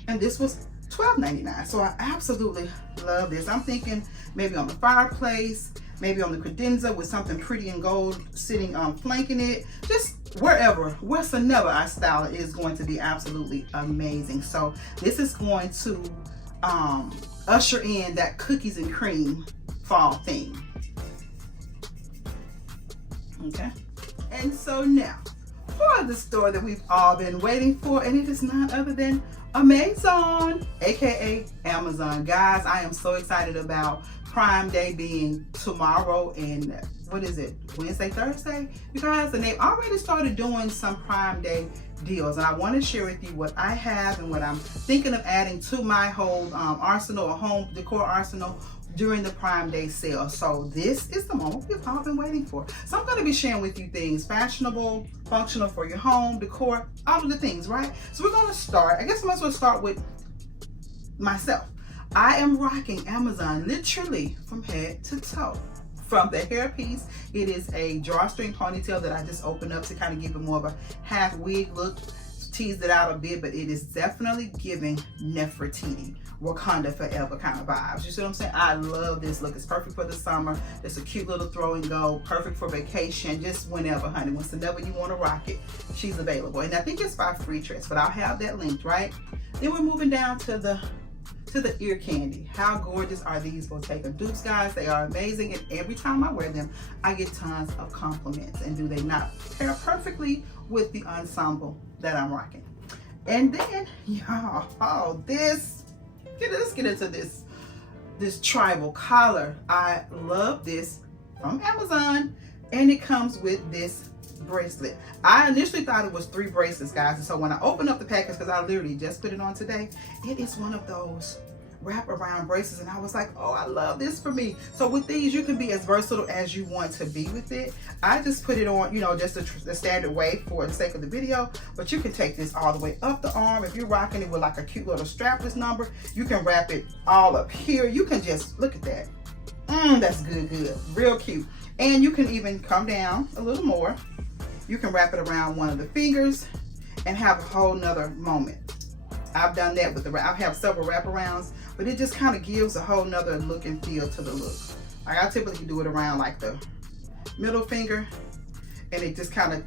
and this was $12.99. So I absolutely love this. I'm thinking maybe on the fireplace, maybe on the credenza with something pretty in gold sitting flanking it. Just wheresoever I style it is going to be absolutely amazing. So this is going to usher in that cookies and cream fall theme. Okay, and so now for the store that we've all been waiting for, and it is none other than Amazon, aka Amazon. Guys, I am so excited about Prime Day being tomorrow, and what is it, Wednesday, Thursday, you guys, and they've already started doing some Prime Day deals, and I want to share with you what I have and what I'm thinking of adding to my whole arsenal, or home decor arsenal, during the Prime Day sale. So this is the moment we've all been waiting for. So I'm going to be sharing with you things fashionable, functional for your home decor, all of the things, right? So we're going to start, I guess I might as well start with myself. I am rocking Amazon literally from head to toe. From the hairpiece, it is a drawstring ponytail that I just opened up to kind of give it more of a half wig look, teased it out a bit, but it is definitely giving Nefertiti, Wakanda forever kind of vibes. You see what I'm saying? I love this look. It's perfect for the summer. It's a cute little throw and go, perfect for vacation, just whenever, honey. Whenever you want to rock it, she's available. And I think it's by Free Tress, but I'll have that linked, right? Then we're moving down to the ear candy. How gorgeous are these Bottega dupes, guys? They are amazing, and every time I wear them, I get tons of compliments. And do they not pair perfectly with the ensemble that I'm rocking? And then, y'all, oh, let's get into this tribal collar. I love this from Amazon, and it comes with this bracelet. I initially thought it was 3 bracelets, guys, and so when I opened up the package, because I literally just put it on today, it is one of those wrap around bracelets, and I was like, oh, I love this for me. So with these, you can be as versatile as you want to be with it. I just put it on, you know, just the standard way for the sake of the video, but you can take this all the way up the arm. If you're rocking it with like a cute little strapless number, you can wrap it all up here. You can just look at that. That's good, real cute. And you can even come down a little more. You can wrap it around one of the fingers and have a whole nother moment. I've done that with I have several wraparounds, but it just kind of gives a whole nother look and feel to the look. Like I typically do it around like the middle finger, and it just kind of,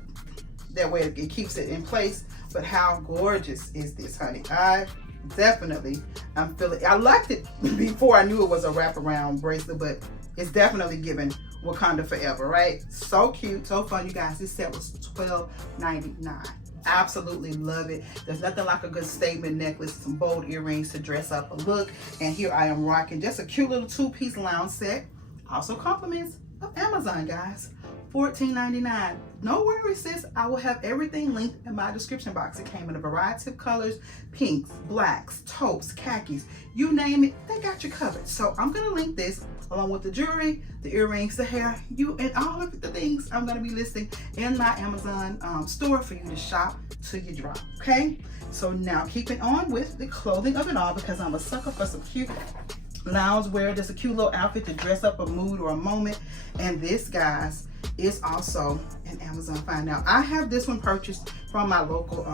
that way it keeps it in place. But how gorgeous is this, honey? I'm feeling, I liked it before I knew it was a wraparound bracelet, but it's definitely giving Wakanda forever, right? So cute, so fun, you guys. This set was $12.99. Absolutely love it. There's nothing like a good statement necklace, some bold earrings to dress up a look. And here I am rocking just a cute little 2-piece lounge set. Also compliments of Amazon, guys. $14.99. No worries, sis. I will have everything linked in my description box. It came in a variety of colors: pinks, blacks, taupes, khakis, you name it, they got you covered. So I'm gonna link this along with the jewelry, the earrings, the hair, and all of the things I'm gonna be listing in my Amazon store for you to shop till you drop, okay? So now keeping on with the clothing of it all, because I'm a sucker for some cute lounge wear, just a cute little outfit to dress up a mood or a moment. And this, guys, is also an Amazon find. Now I have this one purchased from my local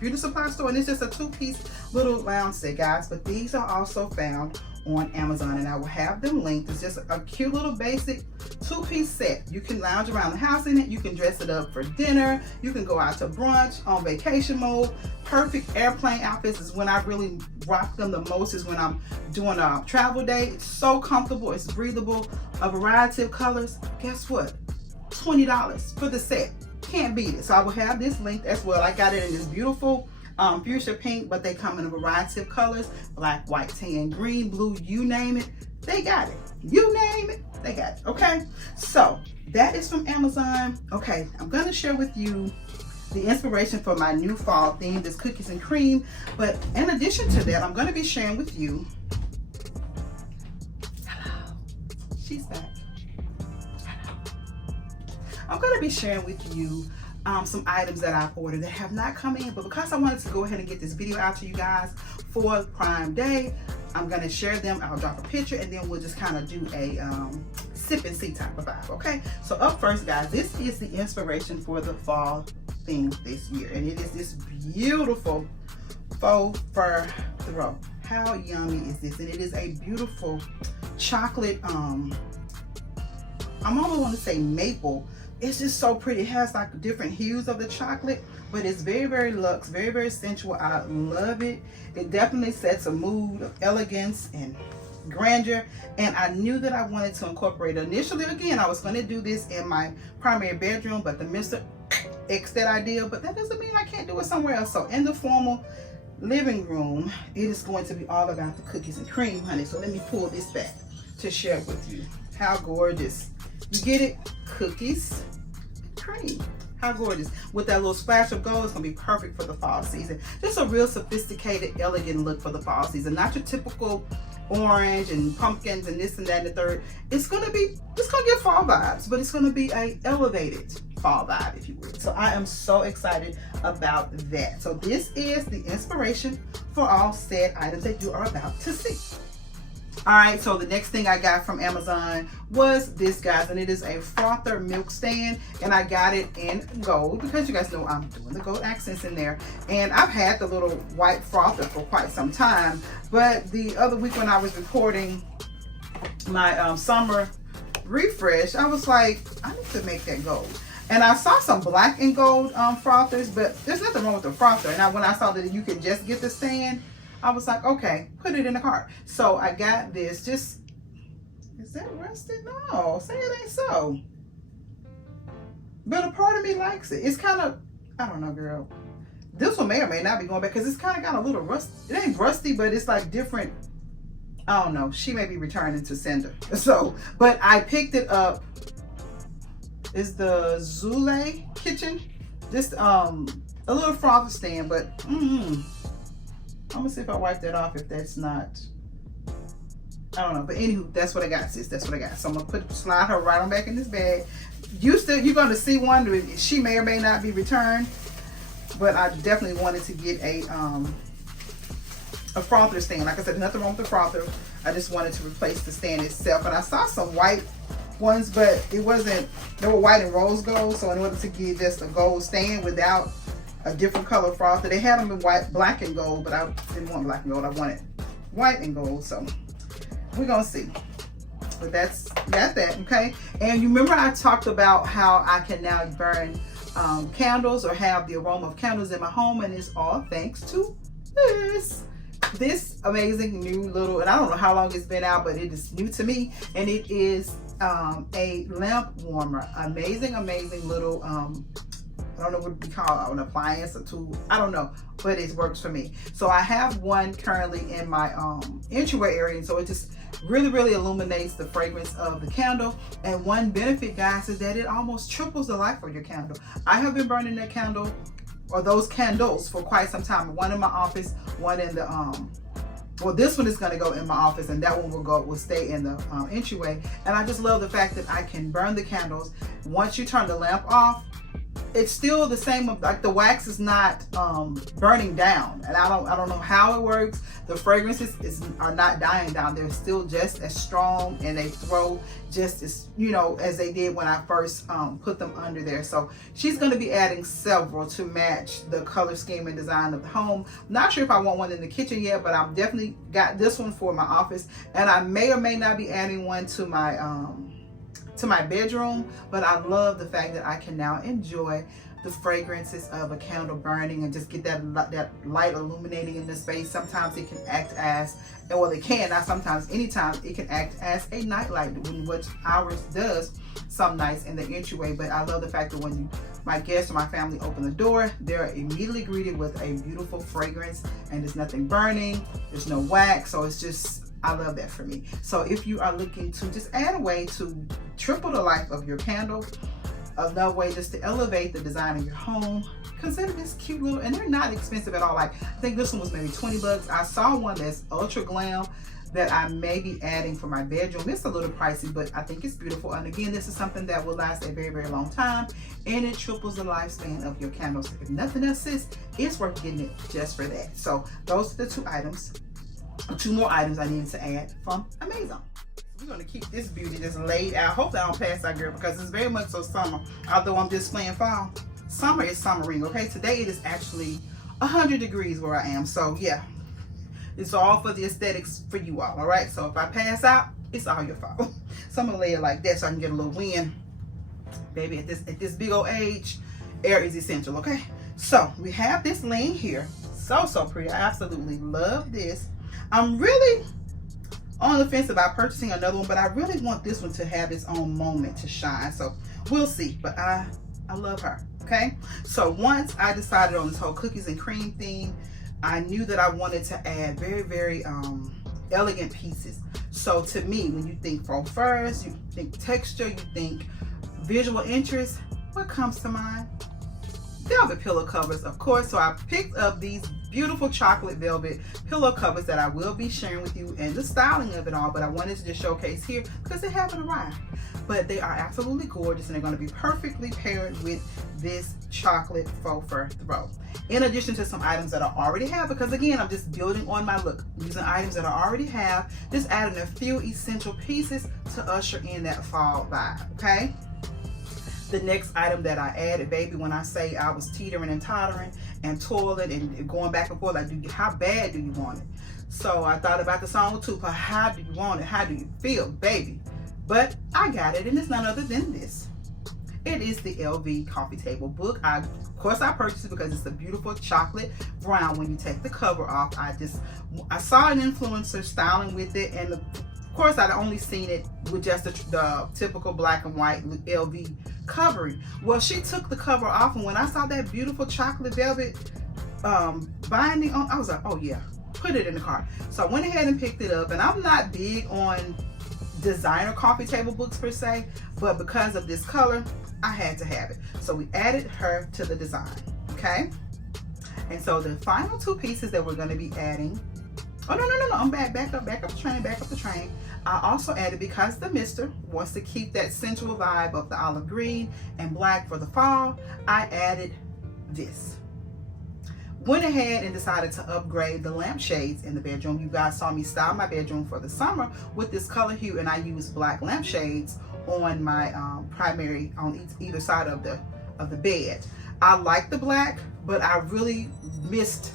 beauty supply store, and it's just a 2-piece little lounge set, guys, but these are also found on Amazon, and I will have them linked. It's just a cute little basic 2-piece set. You can lounge around the house in it. You can dress it up for dinner. You can go out to brunch, on vacation mode. Perfect airplane outfits is when I really rock them the most, is when I'm doing a travel day. It's so comfortable, it's breathable, a variety of colors. Guess what? $20 for the set. Can't beat it. So I will have this linked as well. I got it in this beautiful fuchsia pink, but they come in a variety of colors: black, white, tan, green, blue, you name it, they got it. You name it, they got it. Okay, so that is from Amazon. Okay, I'm gonna share with you the inspiration for my new fall theme, this cookies and cream. But in addition to that, I'm gonna be sharing with you, hello, she's back. Hello. I'm gonna be sharing with you some items that I've ordered that have not come in, but because I wanted to go ahead and get this video out to you guys for Prime Day, I'm gonna share them. I'll drop a picture, and then we'll just kind of do a sip and see type of vibe, okay? So up first, guys, this is the inspiration for the fall theme this year, and it is this beautiful faux fur throw. How yummy is this? And it is a beautiful chocolate I'm almost want to say maple. It's just so pretty. It has like different hues of the chocolate, but it's very, very luxe, very, very sensual. I love it. It definitely sets a mood of elegance and grandeur, and I knew that I wanted to incorporate it. Initially, again, I was going to do this in my primary bedroom, but the Mr. X that I did, but that doesn't mean I can't do it somewhere else. So in the formal living room, it is going to be all about the cookies and cream, honey. So let me pull this back to share with you. How gorgeous. You get it? Cookies, cream. How gorgeous. With that little splash of gold, it's going to be perfect for the fall season. Just a real sophisticated, elegant look for the fall season. Not your typical orange and pumpkins and this and that and the third. It's going to give fall vibes, but it's going to be a elevated fall vibe, if you will. So I am so excited about that. So this is the inspiration for all said items that you are about to see. All right, so the next thing I got from Amazon was this, guys, and it is a frother milk stand, and I got it in gold because you guys know I'm doing the gold accents in there. And I've had the little white frother for quite some time, but the other week when I was recording my summer refresh, I was like, I need to make that gold. And I saw some black and gold frothers, but there's nothing wrong with the frother. Now, when I saw that you could just get the stand, I was like, okay, put it in the cart. So I got this. Just, is that rusted? No, say it ain't so. But a part of me likes it. It's kind of, I don't know, girl. This one may or may not be going back because it's kind of got a little rust. It ain't rusty, but it's like different. I don't know. She may be returning to sender. So, but I picked it up. It's the Zule Kitchen. Just a little frother stand, but I'm gonna see if I wipe that off, if that's not, I don't know. But anywho, that's what I got, sis. That's what I got. So I'm gonna slide her right on back in this bag. You're gonna see one. She may or may not be returned, but I definitely wanted to get a frother stand. Like I said, nothing wrong with the frother. I just wanted to replace the stand itself. And I saw some white ones, but it wasn't, they were white and rose gold. So in order to get just a gold stand without a different color frother, they had them in white, black and gold, but I didn't want black and gold. I wanted white and gold. So we're gonna see. But that's that, okay? And you remember I talked about how I can now burn candles or have the aroma of candles in my home, and it's all thanks to this amazing new little, and I don't know how long it's been out, but it is new to me, and it is a lamp warmer. Amazing little I don't know what we call it, an appliance, a tool, I don't know, but it works for me. So I have one currently in my entryway area, and so it just really illuminates the fragrance of the candle. And one benefit, guys, is that it almost triples the life of your candle. I have been burning that candle, or those candles, for quite some time. One in my office, one in the well, this one is going to go in my office, and that one will stay in the entryway. And I just love the fact that I can burn the candles. Once you turn the lamp off, it's still the same, like the wax is not burning down, and I don't know how it works. The fragrances are not dying down. They're still just as strong, and they throw just as, you know, as they did when I first put them under there. So she's going to be adding several to match the color scheme and design of the home. Not sure if I want one in the kitchen yet, but I've definitely got this one for my office, and I may or may not be adding one to my bedroom. But I love the fact that I can now enjoy the fragrances of a candle burning and just get that light illuminating in the space. Sometimes it can act as, well, it can, not sometimes, anytime, it can act as a nightlight, which ours does some nights in the entryway. But I love the fact that when my guests or my family open the door, they're immediately greeted with a beautiful fragrance, and there's nothing burning, there's no wax. So it's just, I love that for me. So if you are looking to just add a way to triple the life of your candle, another way just to elevate the design of your home, consider this cute little, and they're not expensive at all. Like, I think this one was maybe 20 bucks. I saw one that's ultra glam that I may be adding for my bedroom. It's a little pricey, but I think it's beautiful. And again, this is something that will last a very long time, and it triples the lifespan of your candles. If nothing else is, it's worth getting it just for that. So those are the two more items I needed to add from Amazon. We're going to keep this beauty just laid out. Hopefully I don't pass out, girl, because it's very much so summer. Although I'm just playing fall, summer is summering, okay? Today it is actually 100 degrees where I am. So yeah, it's all for the aesthetics for you all right? So if I pass out, it's all your fault. So I'm gonna lay it like that so I can get a little wind. Baby, at this big old age, air is essential, okay? So we have this laying here. So pretty. I absolutely love this. I'm really on the fence about purchasing another one, but I really want this one to have its own moment to shine. So we'll see, but I love her, okay? So once I decided on this whole cookies and cream theme, I knew that I wanted to add very, very elegant pieces. So to me, when you think faux furs, you think texture, you think visual interest, what comes to mind? Velvet pillow covers, of course. So I picked up these beautiful chocolate velvet pillow covers that I will be sharing with you and the styling of it all, but I wanted to just showcase here because they haven't arrived. But they are absolutely gorgeous, and they're going to be perfectly paired with this chocolate faux fur throw. In addition to some items that I already have, because again, I'm just building on my look, using items that I already have, just adding a few essential pieces to usher in that fall vibe, okay? The next item that I added, baby, when I say I was teetering and tottering and toiling and going back and forth, like, how bad do you want it? So I thought about the song with Tupac, how do you want it? How do you feel, baby? But I got it, and it's none other than this. It is the LV coffee table book. Of course I purchased it because it's a beautiful chocolate brown when you take the cover off. I saw an influencer styling with it, and of course I'd only seen it with just the typical black and white LV covering. Well, she took the cover off, and when I saw that beautiful chocolate velvet binding on, I was like, oh yeah, put it in the cart. So I went ahead and picked it up, and I'm not big on designer coffee table books per se, but because of this color, I had to have it. So we added her to the design, okay? And so the final two pieces that we're going to be adding, oh no, I'm back up the train. I also added, because the mister wants to keep that sensual vibe of the olive green and black for the fall, I added this. Went ahead and decided to upgrade the lampshades in the bedroom. You guys saw me style my bedroom for the summer with this color hue, and I used black lampshades on my primary, on either side of the bed. I like the black, but I really missed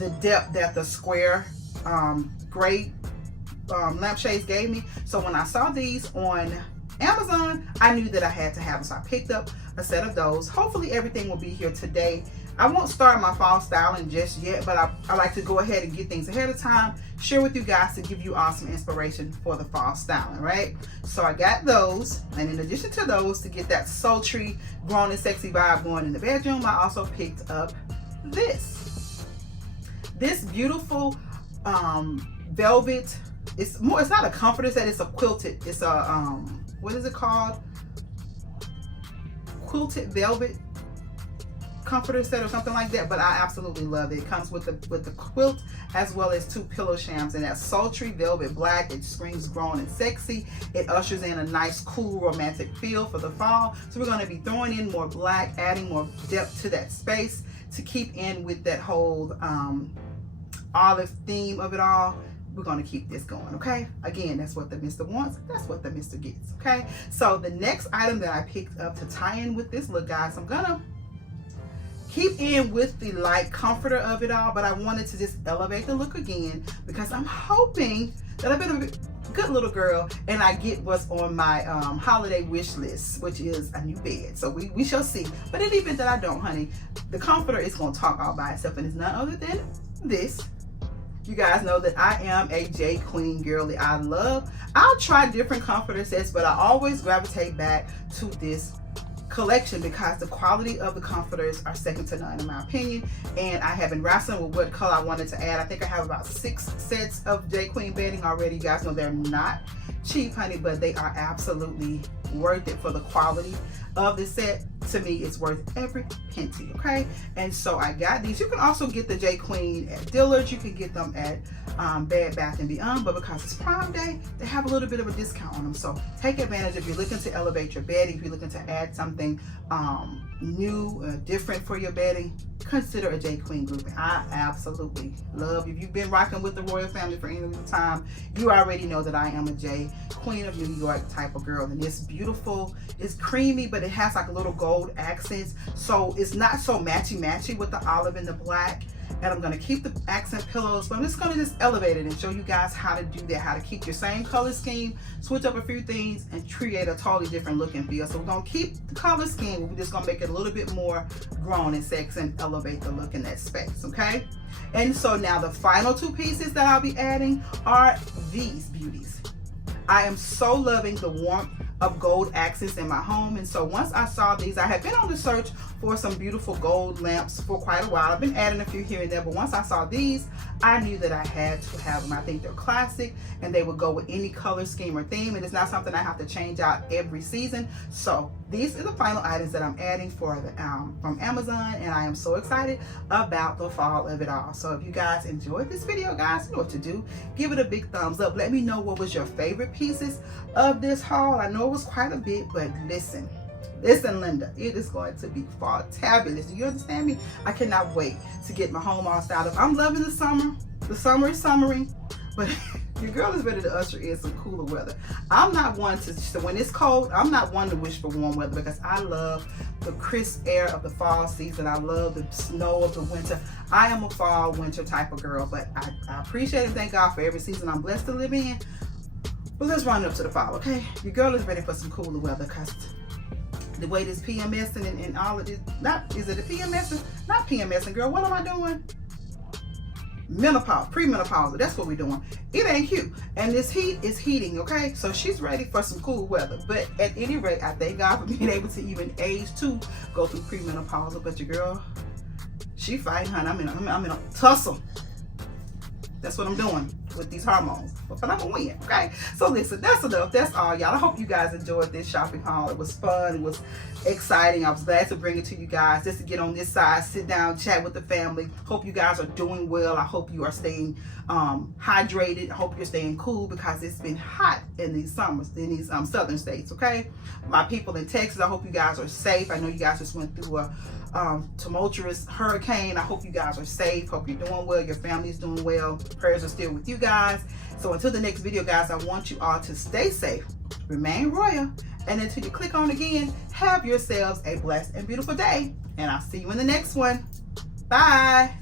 the depth that the square gray lampshades gave me. So when I saw these on Amazon, I knew that I had to have them. So I picked up a set of those. Hopefully everything will be here today. I won't start my fall styling just yet, but I like to go ahead and get things ahead of time, share with you guys to give you awesome inspiration for the fall styling, right? So I got those, and in addition to those, to get that sultry, grown and sexy vibe going in the bedroom, I also picked up this beautiful velvet. It's not a comforter set, it's a quilted, it's a what is it called? Quilted velvet comforter set or something like that, but I absolutely love it. It comes with the quilt as well as two pillow shams, and that sultry velvet black. It screams grown and sexy. It ushers in a nice, cool, romantic feel for the fall. So we're going to be throwing in more black, adding more depth to that space to keep in with that whole olive theme of it all. We're going to keep this going, okay? Again, that's what the mister wants. That's what the mister gets, okay? So the next item that I picked up to tie in with this look, guys, I'm going to keep in with the light comforter of it all, but I wanted to just elevate the look again because I'm hoping that I've been a good little girl and I get what's on my holiday wish list, which is a new bed. So we shall see. But in the event that I don't, honey, the comforter is going to talk all by itself, and it's none other than this. You guys know that I am a J Queen girly. I'll try different comforter sets, but I always gravitate back to this collection because the quality of the comforters are second to none in my opinion, and I have been wrestling with what color I wanted to add. I think I have about 6 sets of J Queen bedding already. You guys know they're not cheap, honey, but they are absolutely worth it for the quality of the set. To me, it's worth every penny, okay? And so I got these. You can also get the J Queen at Dillard's. You can get them at Bed Bath & Beyond, but because it's Prime Day, they have a little bit of a discount on them. So take advantage if you're looking to elevate your bedding, if you're looking to add something new, different for your bedding. Consider a J Queen grouping. I absolutely love. If you've been rocking with the royal family for any time, you already know that I am a J Queen of New York type of girl. And it's beautiful. It's creamy, but it has like a little gold accents, so it's not so matchy with the olive and the black. and I'm going to keep the accent pillows, but I'm just going to just elevate it and show you guys how to do that, how to keep your same color scheme, switch up a few things, and create a totally different look and feel. So we're going to keep the color scheme, but we're just going to make it a little bit more grown and sexy and elevate the look in that space, okay? And so now the final two pieces that I'll be adding are these beauties. I am so loving the warmth of gold accents in my home, and so once I saw these, I had been on the search for some beautiful gold lamps for quite a while. I've been adding a few here and there, but once I saw these, I knew that I had to have them. I think they're classic and they would go with any color scheme or theme, and it's not something I have to change out every season. So these are the final items that I'm adding for the from Amazon, and I am so excited about the fall of it all. So if you guys enjoyed this video, guys, you know what to do. Give it a big thumbs up. Let me know what was your favorite pieces of this haul. I know it was quite a bit, but listen, Linda, it is going to be fabulous. Do you understand me? I cannot wait to get my home all styled up. I'm loving the summer. The summer is summering, but your girl is ready to usher in some cooler weather. I'm not one to, when it's cold, I'm not one to wish for warm weather, because I love the crisp air of the fall season. I love the snow of the winter. I am a fall, winter type of girl, but I appreciate and thank God for every season I'm blessed to live in. But let's run up to the fall, okay? Your girl is ready for some cooler weather, because the way this PMS and all of this, is it a PMS? Not PMS, girl, what am I doing? Menopause, premenopausal, that's what we're doing. It ain't cute. And this heat is heating, okay? So she's ready for some cool weather. But at any rate, I thank God for being able to even age to go through premenopausal. But your girl, she fighting, honey. I'm in a tussle. That's what I'm doing with these hormones. But I'm gonna win, okay? So listen, that's enough. That's all, y'all. I hope you guys enjoyed this shopping haul. It was fun. It was exciting. I was glad to bring it to you guys, just to get on this side, sit down, chat with the family. Hope you guys are doing well. I hope you are staying hydrated. I hope you're staying cool, because it's been hot in these summers, in these southern states, okay? My people in Texas, I hope you guys are safe. I know you guys just went through a tumultuous hurricane. I hope you guys are safe. Hope you're doing well. Your family's doing well. Prayers are still with you guys. So until the next video, guys, I want you all to stay safe, remain royal, and until you click on again, have yourselves a blessed and beautiful day. And I'll see you in the next one. Bye.